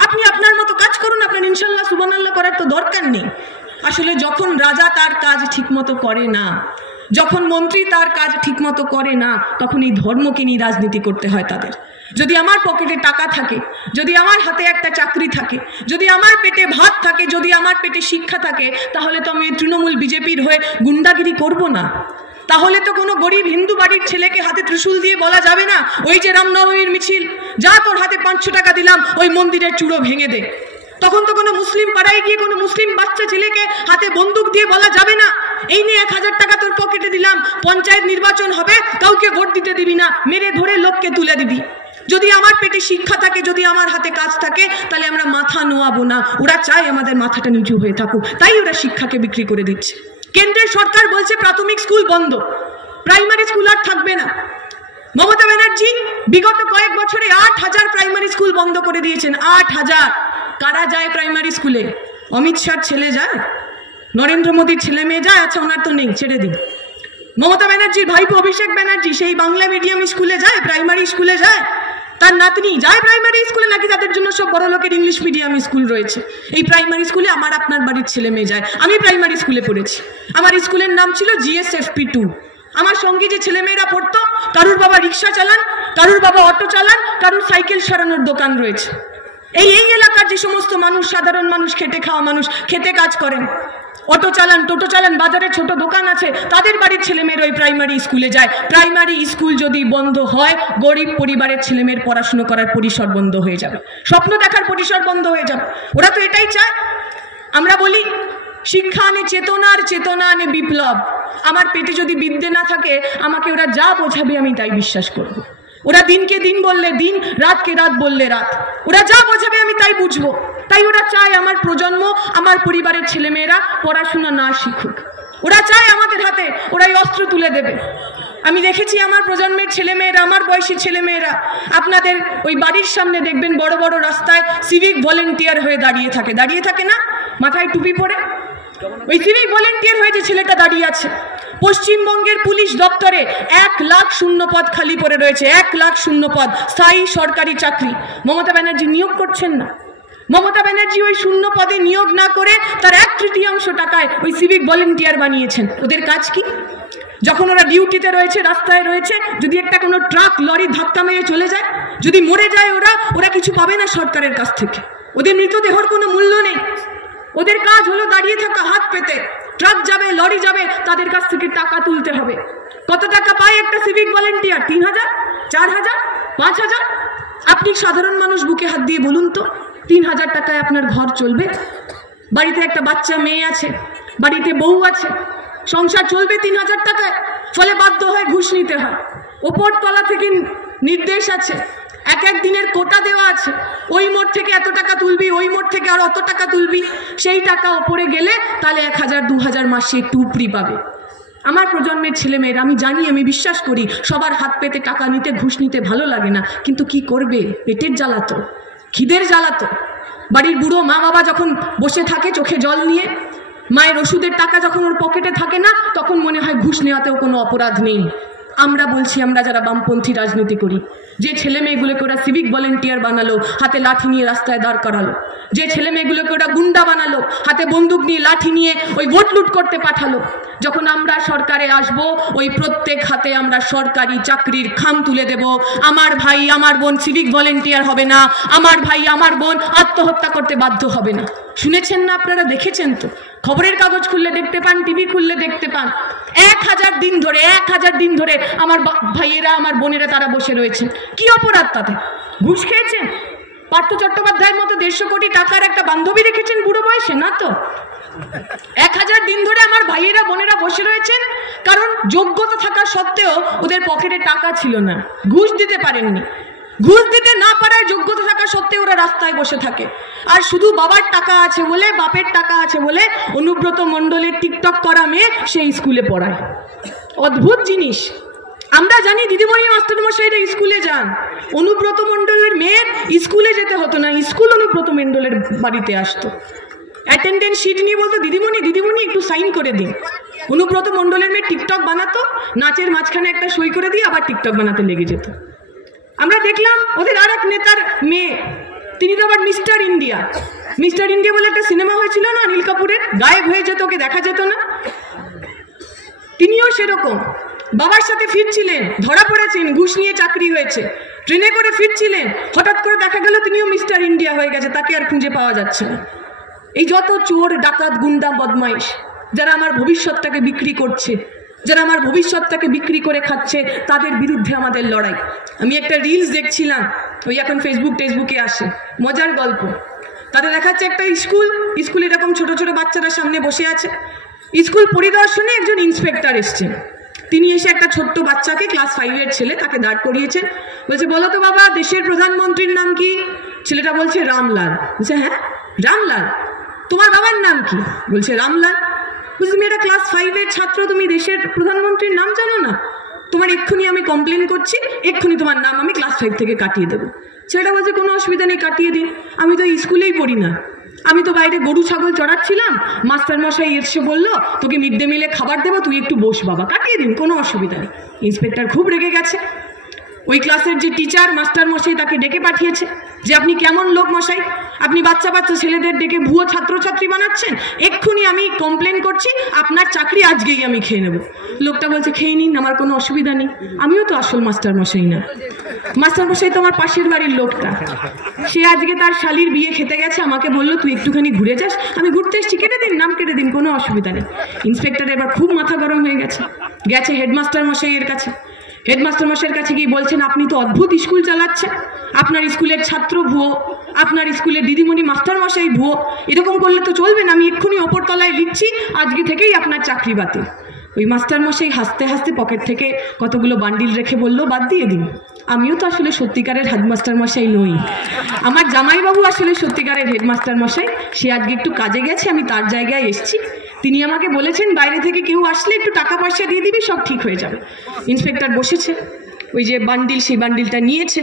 আপনি আপনার মতো কাজ করুন, আপনার ইনশাআল্লাহ সুবহান আল্লাহ করার তো দরকার নেই। আসলে যখন রাজা তার কাজ ঠিকমতো করে না, যখন মন্ত্রী তার কাজ ঠিকমতো করে না, তখন এই ধর্মকে নিয়ে রাজনীতি করতে হয় তাদের। যদি আমার পকেটে টাকা থাকে, যদি আমার হাতে একটা চাকরি থাকে, যদি আমার পেটে ভাত থাকে, যদি আমার পেটে শিক্ষা থাকে, তাহলে তো আমি তৃণমূল বিজেপির হয়ে গুন্ডাগিরি করব না। তাহলে তো কোনো গরিব হিন্দু বাড়ির ছেলেকে হাতে ত্রিশূল দিয়ে বলা যাবে না ওই যে রামনবমীর মিছিল, যা তোর হাতে 500 টাকা দিলাম ওই মন্দিরের চূড়ো ভেঙে দে। তখন তো কোনো মুসলিম পাড়ায় গিয়ে কোনো মুসলিম বাচ্চা ছেলেকে হাতে বন্দুক দিয়ে বলা যাবে না এই নিয়ে 1000 টাকা তোর পকেটে দিলাম, পঞ্চায়েত নির্বাচন হবে, কাউকে ভোট দিতে দিবি না, মেরে ধরে লোককে তুলে দিবি। যদি আমার পেটে শিক্ষা থাকে, যদি আমার হাতে কাজ থাকে, তাহলে আমরা মাথা নোয়াবো না। ওরা চায় আমাদের মাথাটা নিচু হয়ে থাকুক, তাই ওরা শিক্ষাকে বিক্রি করে দিচ্ছে। কেন্দ্রের সরকার বলছে প্রাথমিক স্কুল বন্ধ, প্রাইমারি স্কুল আর থাকবে না। মমতা ব্যানার্জি বিগত কয়েক বছরে 8,000 প্রাইমারি স্কুল বন্ধ করে দিয়েছেন। 8,000। কারা যায় প্রাইমারি স্কুলে? অমিত শাহর ছেলে যায়, নরেন্দ্র মোদীর ছেলে মেয়ে যায়, আচ্ছা ওনার তো নেই, ছেড়ে দিন। মমতা ব্যানার্জির ভাইপো অভিষেক ব্যানার্জি সেই বাংলা মিডিয়াম স্কুলে যায়, প্রাইমারি স্কুলে যায়, তার নাতনি যায় প্রাইমারি স্কুলে, নাকি তাদের জন্য সব বড় লোকের ইংলিশ মিডিয়াম স্কুল রয়েছে? এই প্রাইমারি স্কুলে আমার আপনার বাড়ির ছেলে মেয়ে যায়। আমি প্রাইমারি স্কুলে পড়েছি, আমার স্কুলের নাম ছিল GSFP 2। আমার সঙ্গে যে ছেলেমেয়েরা পড়তো, কারুর বাবা রিক্সা চালান, কারুর বাবা অটো চালান, কারুর সাইকেল সারানোর দোকান রয়েছে। এই এলাকার যে সমস্ত মানুষ, সাধারণ মানুষ, খেটে খাওয়া মানুষ, খেতে কাজ করেন, অটো চালান, টোটো চালান, বাজারে ছোট দোকান আছে, তাদের বাড়ির ছেলেমেয়ের ওই প্রাইমারি স্কুলে যায়। প্রাইমারি স্কুল যদি বন্ধ হয়, গরিব পরিবারের ছেলেমেয়ের পড়াশুনো করার পরিসর বন্ধ হয়ে যাবে, স্বপ্ন দেখার পরিসর বন্ধ হয়ে যাবে। ওরা তো এটাই চায়। আমরা বলি শিক্ষা আনে চেতনা, আর চেতনা আনে বিপ্লব। আমার পেটে যদি বিদ্যে না থাকে, আমাকে ওরা যা বোঝাবে আমি তাই বিশ্বাস করব। ওরা দিনকে দিন বললে দিন, রাতকে রাত বললে রাত, ওরা যা বোঝাবে আমি তাই বুঝবো। তাই ওরা চায় আমার প্রজন্ম, আমার পরিবারের ছেলেমেয়েরা পড়াশোনা না শিখুক। ওরা চায় আমাদের হাতে ওরাই অস্ত্র তুলে দেবে। আমি দেখেছি আমার প্রজন্মের ছেলেমেয়েরা, আমার বয়সী ছেলেমেয়েরা, আপনাদের ওই বাড়ির সামনে দেখবেন বড় বড় রাস্তায় সিভিক ভলেন্টিয়ার হয়ে দাঁড়িয়ে থাকে না, মাথায় টুপি পরে। ওই সিভিক ভলেন্টিয়ার হয়ে যে ছেলেটা দাঁড়িয়ে আছে, পশ্চিমবঙ্গের পুলিশ দপ্তরে 1 লাখ শূন্য পদ খালি পড়ে রয়েছে। 1 লাখ শূন্য পদ, স্থায়ী সরকারি চাকরি। মমতা ব্যানার্জি নিয়োগ করছেন না। মমতা ব্যানার্জি ওই শূন্য পদে নিয়োগ না করে তার 1/3 টাকায় ওই সিভিক ভলেন্টিয়ার বানিয়েছেন। ওদের কাজ কি? যখন ওরা ডিউটিতে রয়েছে, রাস্তায় রয়েছে, যদি একটা কোনো ট্রাক লরি ধাক্কা মেরে চলে যায়, যদি মরে যায় ওরা কিছু পাবে না সরকারের কাছ থেকে। ওদের মৃতদেহর কোনো মূল্য নেই। ওদের কাজ হলো দাঁড়িয়ে থাকা হাত পেতে। ট্রাক যাবে, লরি যাবে, তাদের কাছ থেকে টাকা তুলতে হবে। কত টাকা পায় একটা সিভিক ভলেন্টিয়ার? 3,000, 4,000, 5,000? আপনি সাধারণ মানুষ বুকে হাত দিয়ে বলুন তো, 3,000 টাকায় আপনার ঘর চলবে? বাড়িতে একটা বাচ্চা মেয়ে আছে, বাড়িতে বউ আছে, সংসার চলবে 3,000 টাকায়? ফলে বাধ্য হয় ঘুষ নিতে হয়। ওপর তলা থেকে নির্দেশ আছে, এক দিনের কোটা দেওয়া আছে, ওই মোড় থেকে এত টাকা তুলবি, ওই মোড় থেকে আর অত টাকা তুলবি। সেই টাকা ওপরে গেলে তাহলে 1,000, 2,000 মাসে একটু উপরি পাবে। আমার প্রজন্মের ছেলেমেয়েরা, আমি জানি, আমি বিশ্বাস করি, সবার হাত পেতে টাকা নিতে, ঘুষ নিতে ভালো লাগে না, কিন্তু কি করবে? পেটের জ্বালাতো, খিদের জ্বালাতো। বাড়ির বুড়ো মা বাবা যখন বসে থাকে চোখে জল নিয়ে, মায়ের ওষুধের টাকা যখন ওর পকেটে থাকে না, তখন মনে হয় ঘুষ নেওয়াতেও কোনো অপরাধ নেই। আমরা বলছি, আমরা যারা বামপন্থী রাজনীতি করি, যে ছেলে মেয়েগুলোকে ওরা সিভিক ভলেন্টিয়ার বানালো, হাতে লাঠি নিয়ে রাস্তায় দাঁড় করালো, যে ছেলে মেয়েগুলোকে ওরা গুন্ডা বানালো, হাতে বন্দুক নিয়ে লাঠি নিয়ে ওই ভোট লুট করতে পাঠালো, যখন আমরা সরকারে আসব, ওই প্রত্যেক হাতে আমরা সরকারি চাকরির খাম তুলে দেব। আমার ভাই আমার বোন সিভিক ভলেন্টিয়ার হবে না, আমার ভাই আমার বোন আত্মহত্যা করতে বাধ্য হবে না। শুনেছেন না আপনারা? দেখেছেন তো? খবরের কাগজ খুললে দেখতে পান, টিভি খুললে দেখতে পান। 1,000 দিন ধরে আমার ভাইয়েরা, আমার বোনেরা তারা বসে রয়েছে। কি অপরাধ তাতে? ঘুষ খেয়েছেন? পার্থ চট্টোপাধ্যায়ের মতো 150 কোটি টাকার একটা বান্ধবী রেখেছেন বুড়ো বয়সে? না তো। 1,000 দিন ধরে আমার ভাইয়েরা বোনেরা বসে রয়েছেন, কারণ যোগ্যতা থাকা সত্ত্বেও ওদের পকেটে টাকা ছিল না, ঘুষ দিতে পারেননি। ঘুষ দিতে না পারায় যোগ্যতা থাকা সত্ত্বেও ওরা রাস্তায় বসে থাকে। আর শুধু বাবার টাকা আছে বলে, বাপের টাকা আছে বলে অনুব্রত মণ্ডলের টিকটক করা মেয়ে সেই স্কুলে পড়ায়। অদ্ভুত জিনিস। আমরা জানি দিদিমণি মাস্টারমশাইরা স্কুলে যান, অনুব্রত মণ্ডলের মেয়ের স্কুলে যেতে হতো না, স্কুল অনুব্রত মণ্ডলের বাড়িতে আসতো। অ্যাটেন্ডেন্স শিট নিয়ে বলতো, দিদিমণি একটু সাইন করে দিন। অনুব্রত মণ্ডলের মেয়ে টিকটক বানাতো, নাচের মাঝখানে একটা সই করে দিয়ে আবার টিকটক বানাতে লেগে যেত। আমরা দেখলাম ওদের আর এক নেতার মেয়ে, তিনি তো আবার মিস্টার ইন্ডিয়া বলে একটা সিনেমা হয়েছিল না অনিল কাপুরের, গায়েব হয়ে যেত, ওকে দেখা যেত না। তিনিও সেরকম বাবার সাথে ফিরছিলেন, ধরা পড়েছেন, ঘুষ নিয়ে চাকরি হয়েছে, ট্রেনে করে ফিরছিলেন, হঠাৎ করে দেখা গেল তিনিও মিস্টার ইন্ডিয়া হয়ে গেছে, তাকে আর খুঁজে পাওয়া যাচ্ছে না। এই যত চোর, ডাকাত, গুন্ডা, বদমাইশ, যারা আমার ভবিষ্যৎটাকে বিক্রি করছে, যারা আমার ভবিষ্যৎটাকে বিক্রি করে খাচ্ছে, তাদের বিরুদ্ধে আমাদের লড়াই। আমি একটা রিলস দেখছিলাম, ওই এখন ফেসবুকে আসে, মজার গল্প। তাতে দেখাচ্ছে একটা স্কুল এরকম ছোট ছোট বাচ্চারা সামনে বসে আছে। স্কুল পরিদর্শনে একজন ইন্সপেক্টর এসছেন। তিনি এসে একটা ছোট্ট বাচ্চাকে, ক্লাস 5-এর ছেলে, তাকে দাঁড় করিয়েছেন। বলছে, বলো তো বাবা, দেশের প্রধানমন্ত্রীর নাম কি? ছেলেটা বলছে রামলাল। বলছে, হ্যাঁ রামলাল। তোমার বাবার নাম কি? বলছে রামলাল। বলছে, তুমি একটা ক্লাস 5-এর ছাত্র, তুমি দেশের প্রধানমন্ত্রীর নাম জানো না? তোমার এক্ষুনি আমি কমপ্লেন করছি, এক্ষুনি তোমার নাম আমি ক্লাস 5 থেকে কাটিয়ে দেবো। ছেলেটা বলছে, কোনো অসুবিধা নেই, কাটিয়ে দিন, আমি তো স্কুলেই পড়ি না, আমি তো বাইরে গরু ছাগল চড়াচ্ছিলাম, মাস্টারমশাই এসে বললো তোকে মিড ডে মিলে খাবার দেবো, তুই একটু বস বাবা, কাটিয়ে দিন, কোনো অসুবিধা নেই। ইন্সপেক্টর খুব রেগে গেছে। ওই ক্লাসের যে টিচার, মাস্টারমশাই, তাকে ডেকে পাঠিয়েছে যে আপনি কেমন লোক মশাই, আপনি বাচ্চা বাচ্চা ছেলেদের ডেকে ভুয়ো ছাত্রছাত্রী বানাচ্ছেন, এক্ষুনি আমি কমপ্লেন করছি, আপনার চাকরি আজকেই আমি খেয়ে নেব। লোকটা বলছে, খেয়ে নিন, আমার কোনো অসুবিধা নেই, আমিও তো আসল মাস্টারমশাই না, মাস্টারমশাই তো আমার পাশের বাড়ির লোকটা, সে আজকে তার শালির বিয়ে খেতে গেছে, আমাকে বললো তুই একটুখানি ঘুরে যাস, আমি ঘুরতে এসেছি, কেটে দিন, নাম কেটে দিন, কোনো অসুবিধা নেই। ইন্সপেক্টর এবার খুব মাথা গরম হয়ে গেছে, গেছে হেডমাস্টার মশাইয়ের কাছে। হেডমাস্টার মশাইয়ের কাছে গিয়ে বলছেন, আপনি তো অদ্ভুত স্কুল চালাচ্ছেন, আপনার স্কুলের ছাত্র ভুয়ো, আপনার স্কুলের দিদিমণি মাস্টারমশাই ভুয়ো, এরকম করলে তো চলবে না, আমি এক্ষুনি ওপর তলায় লিখছি, আজকে থেকেই আপনার চাকরি বাতিল। ওই মাস্টারমশাই হাসতে হাসতে পকেট থেকে কতগুলো বান্ডিল রেখে বলল, বাদ দিয়ে দিন, আমিও তো আসলে সত্যিকারের হেডমাস্টার মশাই নই, আমার জামাইবাবু আসলে সত্যিকারের হেডমাস্টার মশাই, সে আজকে একটু কাজে গেছে, আমি তার জায়গায় এসেছি, তিনি আমাকে বলেছেন বাইরে থেকে কেউ আসলে একটু টাকা পয়সা দিয়ে দিবি, সব ঠিক হয়ে যাবে। ইন্সপেক্টর বসেছে, ওই যে বান্ডিল, সেই বান্ডিলটা নিয়েছে,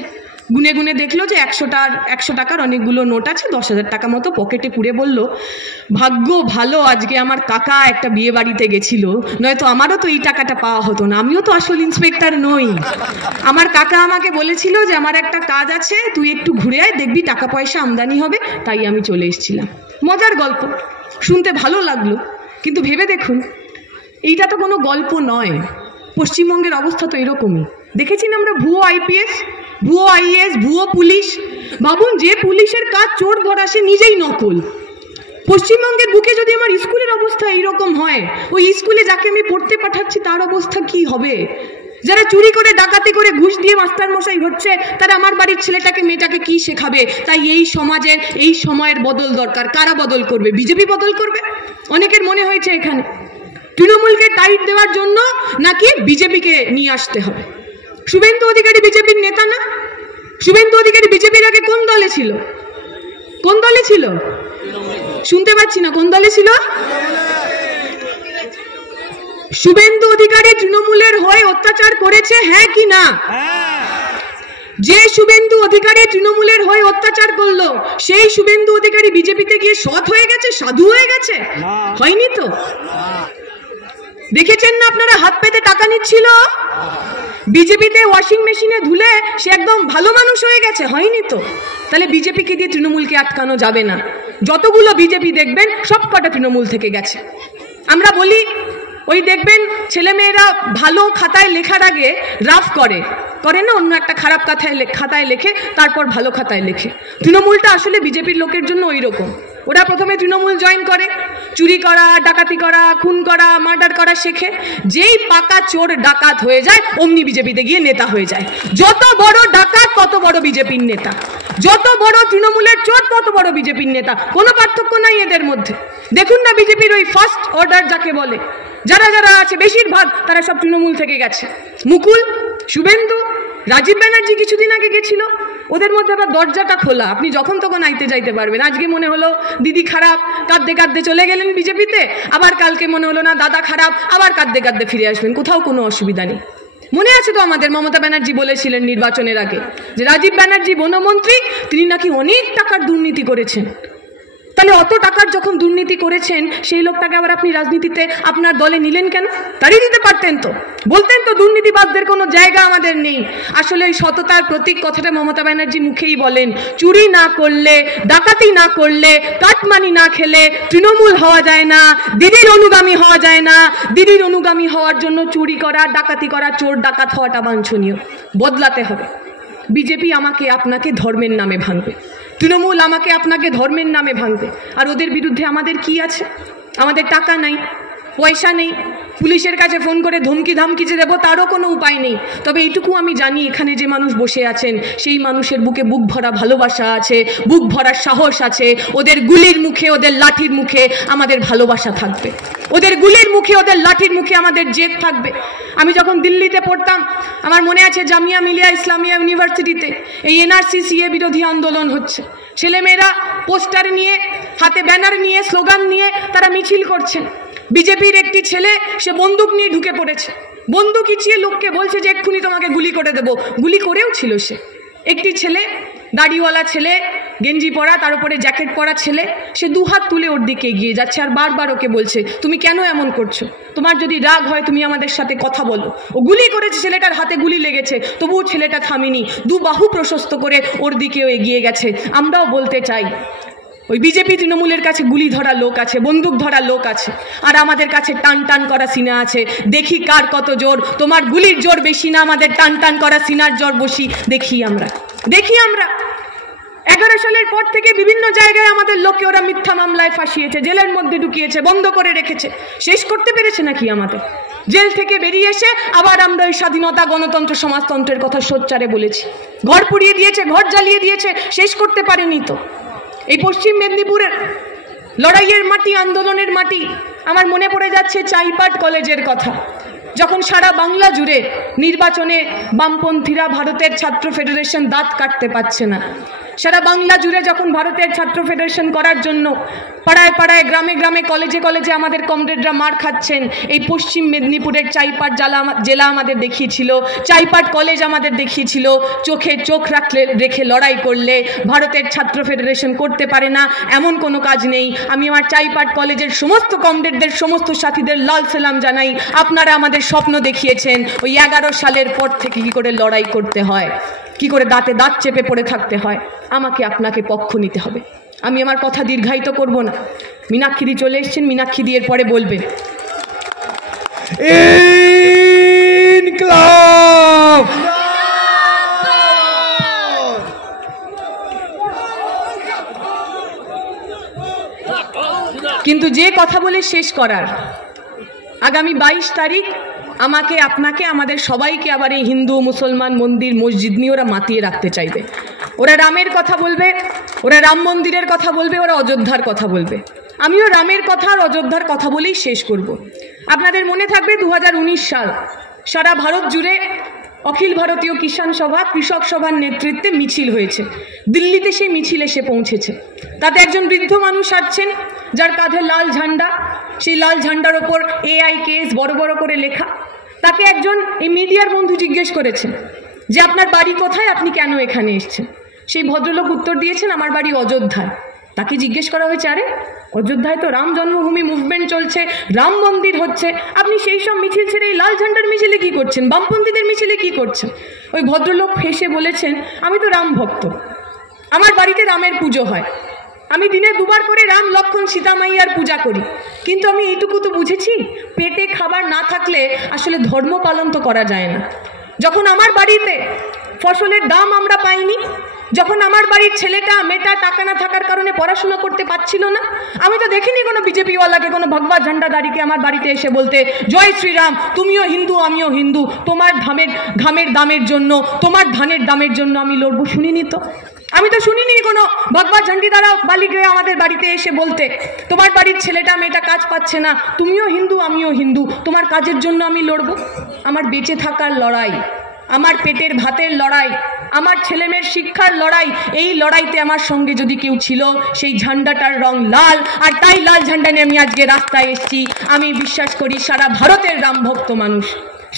গুনে গুনে দেখলো যে 100 টাকার অনেকগুলো নোট আছে, 10,000 টাকা মতো পকেটে পুরে বলল, ভাগ্য ভালো আজকে আমার কাকা একটা বিয়ে বাড়িতে গেছিল, নয়তো আমারও তো এই টাকাটা পাওয়া হতো না, আমিও তো আসল ইন্সপেক্টর নই, আমার কাকা আমাকে বলেছিল যে আমার একটা কাজ আছে, তুই একটু ঘুরে আয়, দেখবি টাকা পয়সা আমদানি হবে, তাই আমি চলে এসেছিলাম। মজার গল্প, শুনতে ভালো লাগলো, কিন্তু ভেবে দেখুন এইটা তো কোনো গল্প নয়, পশ্চিমবঙ্গের অবস্থা তো এরকমই। দেখেছি না আমরা ভুয়ো আইপিএস, ভুয়ো আইএস, ভুয়ো পুলিশ, ভাবুন যে পুলিশের কাজ চোর ধরা, সে নিজেই নকল। পশ্চিমবঙ্গের বুকে যদি আমার স্কুলের অবস্থা এইরকম হয়, ওই স্কুলে যাকে আমি পড়তে পাঠাচ্ছি তার অবস্থা কি হবে? যারা চুরি করে, ডাকাতি করে, ঘুষ দিয়ে মাস্টারমশাই হচ্ছে, তারা আমার বাড়ির ছেলেটাকে মেয়েটাকে কি শেখাবে? তাই এই সমাজের, এই সময়ের বদল দরকার। কারা বদল করবে? বিজেপি বদল করবে? অনেকের মনে হয়েছে এখানে তৃণমূলকে টাইট দেওয়ার জন্য নাকি বিজেপিকে নিয়ে আসতে হবে। শুভেন্দু অধিকারী বিজেপির নেতা না? শুভেন্দু অধিকারী বিজেপির আগে কোন দলে ছিল? কোন দলে ছিল? শুনতে পাচ্ছি না, কোন দলে ছিল? শুভেন্দু অধিকারী তৃণমূলের হয়ে অত্যাচার করেছে, হ্যাঁ কি না? যে শুভেন্দু অধিকারী তৃণমূলের হয়ে অত্যাচার করলো, সেই শুভেন্দু অধিকারী বিজেপিতে গিয়ে সৎ হয়ে গেছে, সাধু হয়ে গেছে? হয়নি তো। দেখেছেন না আপনারা, হাত পেতে টাকা নিচ্ছিল, বিজেপিতে ওয়াশিং মেশিনে ধুলে সে একদম ভালো মানুষ হয়ে গেছে? হয়নি তো। তাহলে বিজেপিকে দিয়ে তৃণমূলকে আটকানো যাবে না। যতগুলো বিজেপি দেখবেন সব কটা তৃণমূল থেকে গেছে। আমরা বলি, ওই দেখবেন ছেলেমেয়েরা ভালো খাতায় লেখার আগে রাফ করে না, অন্য একটা খারাপ খাতায় লেখে, তারপর ভালো খাতায় লেখে। তৃণমূলটা আসলে বিজেপির লোকের জন্য ওই রকম। ওরা প্রথমে তৃণমূল জয়েন করে, চুরি করা, ডাকাতি করা, খুন করা, মার্ডার করা শেখে। যেই পাকা চোর ডাকাত হয়ে যায়, অমনি বিজেপিতে গিয়ে নেতা হয়ে যায়। যত বড় ডাকাত তত বড় বিজেপির নেতা, যত বড় তৃণমূলের চোর তত বড় বিজেপির নেতা। কোনো পার্থক্য নাই এদের মধ্যে। দেখুন না বিজেপির ওই ফার্স্ট অর্ডার যাকে বলে, যারা যারা আছে বেশিরভাগ তারা সব তৃণমূল থেকে গেছে। মুকুল, শুভেন্দু, রাজীব ব্যানার্জি কিছুদিন আগে গেছিল, ওদের মধ্যে আবার দরজাটা খোলা, আপনি যখন তখন আইতে যাইতে পারবেন। আজকে মনে হলো দিদি খারাপ, কাঁদতে কাঁদতে চলে গেলেন বিজেপিতে, আবার কালকে মনে হলো না দাদা খারাপ, আবার কাঁদতে কাঁদতে ফিরে আসবেন, কোথাও কোনো অসুবিধা নেই। মনে আছে তো আমাদের মমতা ব্যানার্জি বলেছিলেন নির্বাচনের আগে যে রাজীব ব্যানার্জি বনমন্ত্রী, তিনি নাকি অনেক টাকার দুর্নীতি করেছেন। তাহলে অত টাকার যখন দুর্নীতি করেছেন, সেই লোকটাকে আবার আপনি রাজনীতিতে আপনার দলে নিলেন কেন? তারই দিতে পারতেন তো, বলতেন তো দুর্নীতিবাজদের কোনো জায়গা আমাদের নেই। আসলে ওই সততার প্রতীক কথাটা মমতা ব্যানার্জি মুখেই বলেন। চুরি না করলে, ডাকাতি না করলে, কাটমানি না খেলে তৃণমূল হওয়া যায় না, দিদির অনুগামী হওয়া যায় না। দিদির অনুগামী হওয়ার জন্য চুরি করা, ডাকাতি করা, চোর ডাকাত হওয়াটা বাঞ্ছনীয়। বদলাতে হবে। বিজেপি আমাকে আপনাকে ধর্মের নামে ভাঙবে, তৃণমূল আমাকে আপনাকে ধর্মের নামে ভাঙবে। আর ওদের বিরুদ্ধে আমাদের কি আছে? আমাদের টাকা নাই, পয়সা নেই, পুলিশের কাছে ফোন করে ধমকি ধামকি যে দেবো তারও কোনো উপায় নেই। তবে এইটুকু আমি জানি, এখানে যে মানুষ বসে আছেন সেই মানুষের বুকে বুক ভরা ভালোবাসা আছে, বুক ভরা সাহস আছে। ওদের গুলির মুখে, ওদের লাঠির মুখে আমাদের ভালোবাসা থাকবে, ওদের গুলির মুখে, ওদের লাঠির মুখে আমাদের জেদ থাকবে। আমি যখন দিল্লিতে পড়তাম, আমার মনে আছে জামিয়া মিলিয়া ইসলামিয়া ইউনিভার্সিটিতে এই এনআরসি সিএ বিরোধী আন্দোলন হচ্ছে। ছেলেমেয়েরা পোস্টার নিয়ে, হাতে ব্যানার নিয়ে, স্লোগান নিয়ে তারা মিছিল করছেন। বিজেপির একটি ছেলে সে বন্দুক নিয়ে ঢুকে পড়েছে, বন্দুক ইচিয়ে লোককে বলছে যে এক্ষুনি তোমাকে গুলি করে দেবো। গুলি করেও ছিল সে। একটি ছেলে, দাড়িওয়ালা ছেলে, গেঞ্জি পরা, তার উপরে জ্যাকেট পরা ছেলে, সে দুহাত তুলে ওর দিকে এগিয়ে যাচ্ছে আর বারবার ওকে বলছে তুমি কেন এমন করছো, তোমার যদি রাগ হয় তুমি আমাদের সাথে কথা বলো। ও গুলি করেছে, ছেলেটার হাতে গুলি লেগেছে, তবুও ছেলেটা থামেনি, দু বাহু প্রশস্ত করে ওর দিকেও এগিয়ে গেছে। আমরাও বলতে চাই, ওই বিজেপি তৃণমূলের কাছে গুলি ধরা লোক আছে, বন্দুক ধরা লোক আছে, আর আমাদের কাছে টান টান করা সিনা আছে। দেখি কার কত জোর। তোমার গুলির জোর বেশি না, আমাদের টান টান করা সিনার জোর বেশি। দেখি আমরা 11 সালের পর থেকে বিভিন্ন জায়গায় আমাদের লোককে ওরা মিথ্যা মামলায় ফাঁসিয়েছে, জেলের মধ্যে ঢুকিয়েছে, বন্ধ করে রেখেছে। শেষ করতে পেরেছে নাকি আমাদের? জেল থেকে বেরিয়ে এসে আবার আমরা ওই স্বাধীনতা, গণতন্ত্র, সমাজতন্ত্রের কথা সোচ্চারে বলেছি। ঘর পুড়িয়ে দিয়েছে, ঘর জ্বালিয়ে দিয়েছে, শেষ করতে পারেনি তো। এই পশ্চিম মেদিনীপুরের লড়াইয়ের মাটি, আন্দোলনের মাটি। আমার মনে পড়ে যাচ্ছে চাইপাট কলেজের কথা। যখন সারা বাংলা জুড়ে নির্বাচনে বামপন্থীরা, ভারতের ছাত্র ফেডারেশন দাঁত কাটতে পারছে না, সারা বাংলা জুড়ে যখন ভারতের ছাত্র ফেডারেশন করার জন্য পাড়ায় পাড়ায়, গ্রামে গ্রামে, কলেজে কলেজে আমাদের কমরেডরা মার খাচ্ছেন, এই পশ্চিম মেদিনীপুরের চাইপাট জেলা আমাদের দেখিয়েছিল, চাইপাট কলেজ আমাদের দেখিয়েছিল, চোখে চোখ রেখে লড়াই করলে ভারতের ছাত্র ফেডারেশন করতে পারে না, এমন কোনো কাজ নেই। আমি আমার চাইপাট কলেজের সমস্ত কমরেডদের, সমস্ত সাথীদের লাল সালাম জানাই। আপনারা আমাদের স্বপ্ন দেখিয়েছেন ওই 11 সালের পর থেকে কী করে লড়াই করতে হয়, কি করে দাঁতে দাঁত চেপে পড়ে থাকতে হয়। আমাকে আপনাকে পক্ষ নিতে হবে। আমি আমার কথা দীর্ঘায়িত করব না। মীনাক্ষীদি চলে এসছেন, মীনাক্ষীদি এর পরে বলবেন। কিন্তু যে কথা বলে শেষ করার, আগামী 22 তারিখ আমাকে, আপনাকে, আমাদের সবাইকে আবার এই হিন্দু মুসলমান মন্দির মসজিদ নিয়ে ওরা মাতিয়ে রাখতে চাইবে। ওরা রামের কথা বলবে, ওরা রাম মন্দিরের কথা বলবে, ওরা অযোধ্যার কথা বলবে। আমিও রামের কথা আর অযোধ্যার কথা বলেই শেষ করব। আপনাদের মনে থাকবে 2019 সাল সারা ভারত জুড়ে অখিল ভারতীয় কিষাণ সভা, কৃষক সভার নেতৃত্বে মিছিল হয়েছে। দিল্লিতে সেই মিছিল এসে পৌঁছেছে। তাতে একজন বৃদ্ধ মানুষ আসছেন, যার কাঁধে লাল ঝান্ডা, সেই লাল ঝান্ডার ওপর AIKS বড় বড় করে লেখা। তাকে একজন এই মিডিয়ার বন্ধু জিজ্ঞেস করেছেন যে আপনার বাড়ি কোথায়, আপনি কেন এখানে এসেছেন? সেই ভদ্রলোক উত্তর দিয়েছেন আমার বাড়ি অযোধ্যায়। তাকে জিজ্ঞেস করা হয়েছে আরে অযোধ্যায় তো রাম জন্মভূমি মুভমেন্ট চলছে, রাম মন্দির হচ্ছে, আপনি সেই সব মিছিল ছেড়ে এই লাল ঝান্ডার মিছিলে কি করছেন, বামপন্থীদের মিছিলে কি করছেন? ওই ভদ্রলোক হেসে বলেছেন আমি তো রাম ভক্ত, আমার বাড়িতে রামের পুজো হয়, আমি দিনে 2 বার করে রাম লক্ষ্মণ সীতা মাইয়ার পূজা করি। কিন্তু আমি এইটুকু তো বুঝেছি, পেটে খাবার না থাকলে আসলে ধর্ম পালন তো করা যায় না। যখন আমার বাড়িতে ফসলের দাম আমরা পাইনি, যখন আমার বাড়ির ছেলেটা মেয়েটা টাকা না থাকার কারণে পড়াশোনা করতে পারছিল না, আমি তো দেখিনি কোনো বিজেপিওয়ালাকে, কোনো ভগবা ঝান্ডাদারিকে আমার বাড়িতে এসে বলতে জয় শ্রীরাম, তুমিও হিন্দু আমিও হিন্দু, তোমার ঘামের দামের জন্য, তোমার ধানের দামের জন্য আমি লড়বো। শুনিনি তো, আমি তো শুনিনি কোনো ভগবা ঝান্ডিদারা বালিকে আমাদের বাড়িতে এসে বলতে তোমার বাড়ির ছেলেটা মেয়েটা কাজ পাচ্ছে না, তুমিও হিন্দু আমিও হিন্দু, তোমার কাজের জন্য আমি লড়বো। আমার বেঁচে থাকার লড়াই, আমার পেটের ভাতের লড়াই, আমার ছেলেমেয়ের শিক্ষার লড়াই, এই লড়াইতে আমার সঙ্গে যদি কেউ ছিল সেই ঝান্ডাটার রং লাল, আর তাই লাল ঝান্ডা নিয়ে আমি আজকে রাস্তায় এসেছি। আমি বিশ্বাস করি সারা ভারতের রামভক্ত মানুষ,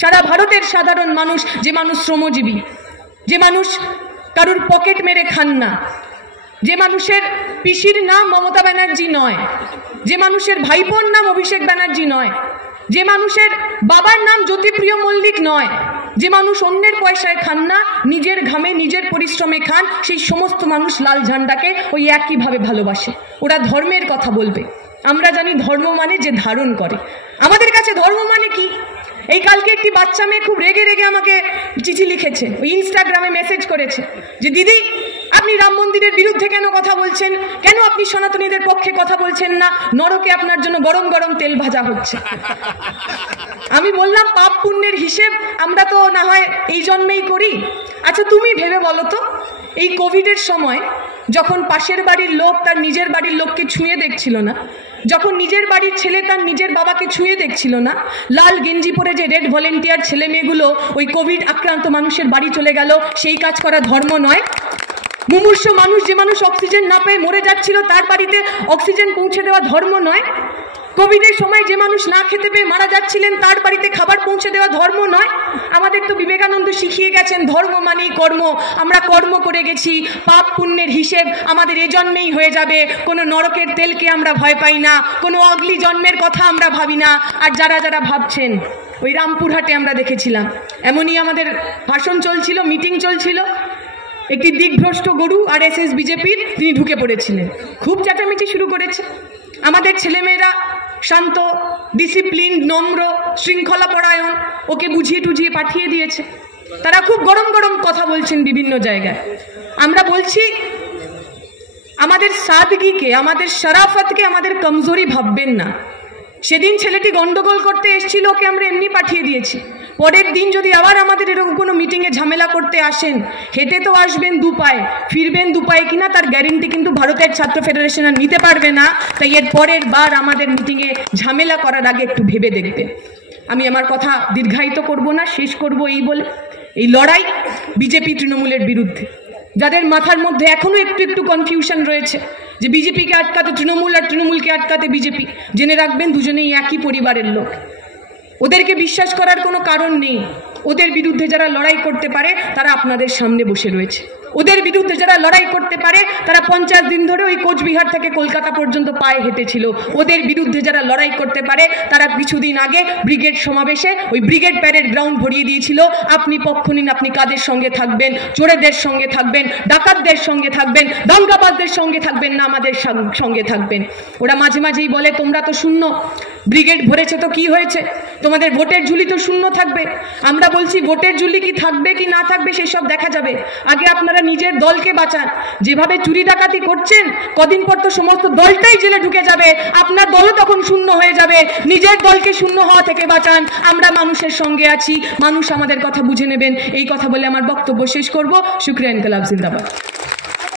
সারা ভারতের সাধারণ মানুষ, যে মানুষ শ্রমজীবী, যে মানুষ কারুর পকেট মেরে খান না, যে মানুষের পিসির নাম মমতা ব্যানার্জি নয়, যে মানুষের ভাইপোর নাম অভিষেক ব্যানার্জি নয়, যে মানুষের বাবার নাম জ্যোতিপ্রিয় মল্লিক নয়, যে মানুষ অন্যের পয়সায় খান না, নিজের ঘামে নিজের পরিশ্রমে খান, সেই সমস্ত মানুষ লাল ঝান্ডাকে ওই একইভাবে ভালোবাসে। ওরা ধর্মের কথা বলবে, আমরা জানি ধর্ম মানে যে ধারণ করে। আমাদের কাছে ধর্ম মানে কি? এই কালকে একটি বাচ্চা মেয়ে খুব রেগে রেগে আমাকে চিঠি লিখেছে, ওই ইনস্টাগ্রামে মেসেজ করেছে যে দিদি আপনি আপনি রাম মন্দিরের বিরুদ্ধে কেন কথা বলছেন? কেন আপনি সনাতনীদের পক্ষে কথা বলছেন না? নরকে আপনার জন্য গরম গরম তেল ভাজা হচ্ছে। আমি বললাম পাপ পুণ্যের হিসেব আমরা তো না হয় এই জন্মেই করি। আচ্ছা তুমি ভেবে বলো তো, এই কোভিডের সময় যখন পাশের বাড়ির লোক তার নিজের বাড়ির লোককে ছুঁয়ে দেখছিল না, যখন নিজের বাড়ির ছেলে তার নিজের বাবাকে ছুঁয়ে দেখছিল না, লাল গেঞ্জি পরে যে রেড ভলেন্টিয়ার ছেলে মেয়েগুলো ওই কোভিড আক্রান্ত মানুষের বাড়ি চলে গেল, সেই কাজ করা ধর্ম নয়? মুমূর্ষ মানুষ, যে মানুষ অক্সিজেন না পেয়ে মরে যাচ্ছিল, তার বাড়িতে অক্সিজেন পৌঁছে দেওয়া ধর্ম নয়? কোভিডের সময় যে মানুষ না খেতে পেয়ে মারা যাচ্ছিলেন, তার বাড়িতে খাবার পৌঁছে দেওয়া ধর্ম নয়? আমাদের তো বিবেকানন্দ শিখিয়ে গেছেন ধর্ম মানেই কর্ম। আমরা কর্ম করে গেছি, পাপ পুণ্যের হিসেব আমাদের এ জন্মেই হয়ে যাবে। কোনো নরকের তেলকে আমরা ভয় পাই না, কোনো অগলি জন্মের কথা আমরা ভাবি না। আর যারা যারা ভাবছেন, ওই রামপুরহাটে আমরা দেখেছিলাম, এমনই আমাদের ভাষণ চলছিল, মিটিং চলছিল, একটি দিকভ্রষ্ট গরু RSS বিজেপির তিনি ঢুকে পড়েছিলেন, খুব চেঁচামেচি শুরু করেছে। আমাদের ছেলেমেয়েরা শান্ত, ডিসিপ্লিন, নম্র, শৃঙ্খলা পরায়ণ, ওকে বুঝিয়ে টুঝিয়ে পাঠিয়ে দিয়েছে। তারা খুব গরম গরম কথা বলছেন বিভিন্ন জায়গায়। আমরা বলছি আমাদের সাদগিকে, আমাদের শরাফতকে আমাদের কমজোরি ভাববেন না। সেদিন ছেলেটি গন্ডগোল করতে এসেছিল, ওকে আমরা এমনি পাঠিয়ে দিয়েছি। পরের দিন যদি আবার আমাদের এরকম কোনো মিটিংয়ে ঝামেলা করতে আসেন, হেঁটে তো আসবেন দু পায়ে, ফিরবেন দু পায়ে কিনা তার গ্যারেন্টি কিন্তু ভারতের ছাত্র ফেডারেশন আর নিতে পারবে না। তাই এর পরের বার আমাদের মিটিংয়ে ঝামেলা করার আগে একটু ভেবে দেখবে। আমি আমার কথা দীর্ঘায়িত করব না, শেষ করব এই বলে, এই লড়াই বিজেপি তৃণমূলের বিরুদ্ধে। যাদের মাথার মধ্যে এখনও একটু একটু কনফিউশন রয়েছে যে বিজেপিকে আটকাতে তৃণমূল আর তৃণমূলকে আটকাতে বিজেপি, জেনে রাখবেন দুজনেই একই পরিবারের লোক। ওদেরকে বিশ্বাস করার কোনো কারণ নেই। ওদের বিরুদ্ধে যারা লড়াই করতে পারে তারা আপনাদের সামনে বসে রয়েছে। ওদের বিরুদ্ধে যারা লড়াই করতে পারে তারা 50 দিন ধরে ওই কোচবিহার থেকে কলকাতা পর্যন্ত পায়ে হেঁটেছিল। ওদের বিরুদ্ধে যারা লড়াই করতে পারে তারা কিছুদিন আগে ব্রিগেড সমাবেশে ওই ব্রিগেড প্যারেড গ্রাউন্ড ভরিয়ে দিয়েছিল। আপনি পক্ষ নিন, আপনি কাদের সঙ্গে থাকবেন? চোরেদের সঙ্গে থাকবেন, ডাকাতদের সঙ্গে থাকবেন, দাঙ্গাবাজদের সঙ্গে থাকবেন না আমাদের সঙ্গে থাকবেন? ওরা মাঝে মাঝেই বলে তোমরা তো শূন্য, ব্রিগেড ভরেছে তো কি হয়েছে, তোমাদের ভোটের ঝুলি তো শূন্য থাকবে। আমরা বলছি ভোটের ঝুলি কি থাকবে কি না থাকবে সেসব দেখা যাবে, আগে আপনারা নিজের দলকে বাঁচান। যেভাবে চুরি ডাকাতি করছেন, কদিন পর তো সমস্ত দলটাই জেলে ঢুকে যাবে, আপনার দলও তখন শূন্য হয়ে যাবে। নিজের দলকে শূন্য হওয়া থেকে বাঁচান। আমরা মানুষের সঙ্গে আছি, মানুষ আমাদের কথা বুঝে নেবেন। এই কথা বলে আমার বক্তব্য শেষ করব। শুকরিয়া, ইনকলাব জিন্দাবাদ।